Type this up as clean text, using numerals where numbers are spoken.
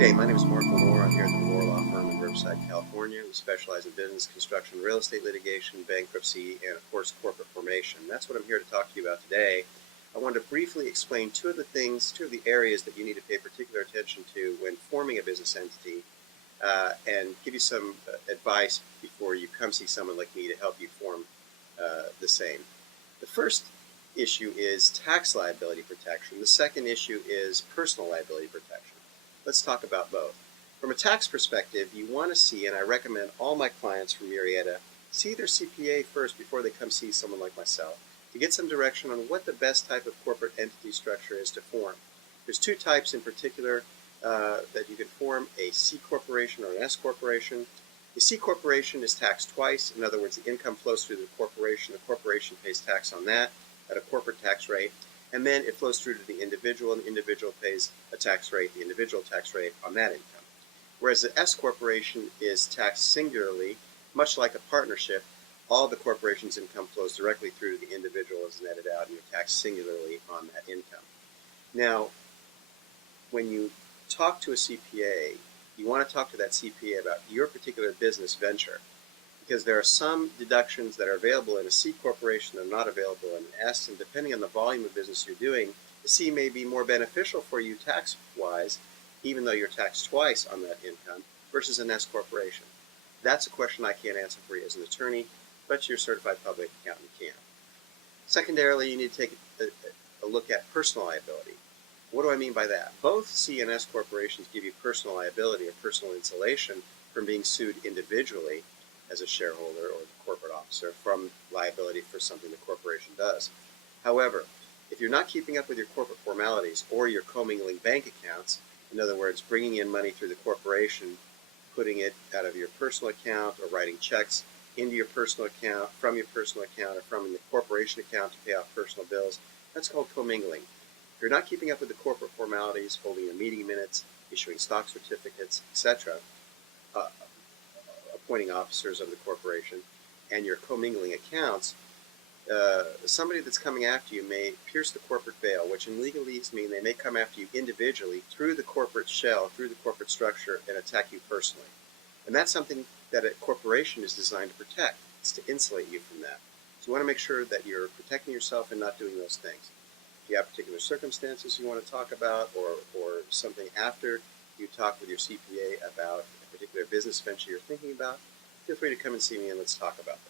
day. My name is Mark Lamore. I'm here at the Lamore Law Firm in Riverside, California. We specialize in business, construction, real estate litigation, bankruptcy, and of course, corporate formation. That's what I'm here to talk to you about today. I wanted to briefly explain two of the areas that you need to pay particular attention to when forming a business entity, and give you some advice before you come see someone like me to help you form the same. The first issue is tax liability protection. The second issue is personal liability protection. Let's talk about both. From a tax perspective, you want to see, and I recommend all my clients from Murrietta, see their CPA first before they come see someone like myself to get some direction on what the best type of corporate entity structure is to form. There's two types in particular that you can form: a C corporation or an S corporation. The C corporation is taxed twice. In other words, the income flows through the corporation pays tax on that at a corporate tax rate, and then it flows through to the individual, and the individual pays a tax rate, the individual tax rate on that income. Whereas the S corporation is taxed singularly, much like a partnership. All the corporation's income flows directly through to the individual, is netted out, and you're taxed singularly on that income. Now, when you talk to a CPA, you want to talk to that CPA about your particular business venture, because there are some deductions that are available in a C corporation that are not available in an S, and depending on the volume of business you're doing, the C may be more beneficial for you tax-wise, even though you're taxed twice on that income, versus an S corporation. That's a question I can't answer for you as an attorney, but your certified public accountant can. Secondarily, you need to take a look at personal liability. What do I mean by that? Both C and S corporations give you personal liability or personal insulation from being sued individually as a shareholder or the corporate officer from liability for something the corporation does. However, if you're not keeping up with your corporate formalities or you're commingling bank accounts, in other words, bringing in money through the corporation, putting it out of your personal account, or writing checks into your personal account, from your personal account, or from the corporation account to pay off personal bills, that's called commingling. If you're not keeping up with the corporate formalities, holding the meeting minutes, issuing stock certificates, etc., appointing officers of the corporation, and you're commingling accounts, somebody that's coming after you may pierce the corporate veil, which in legalese mean they may come after you individually through the corporate shell, through the corporate structure, and attack you personally. And that's something that a corporation is designed to protect. It's to insulate you from that. So you want to make sure that you're protecting yourself and not doing those things. If you have particular circumstances you want to talk about, or something after you talk with your CPA about a particular business venture you're thinking about, feel free to come and see me and let's talk about that.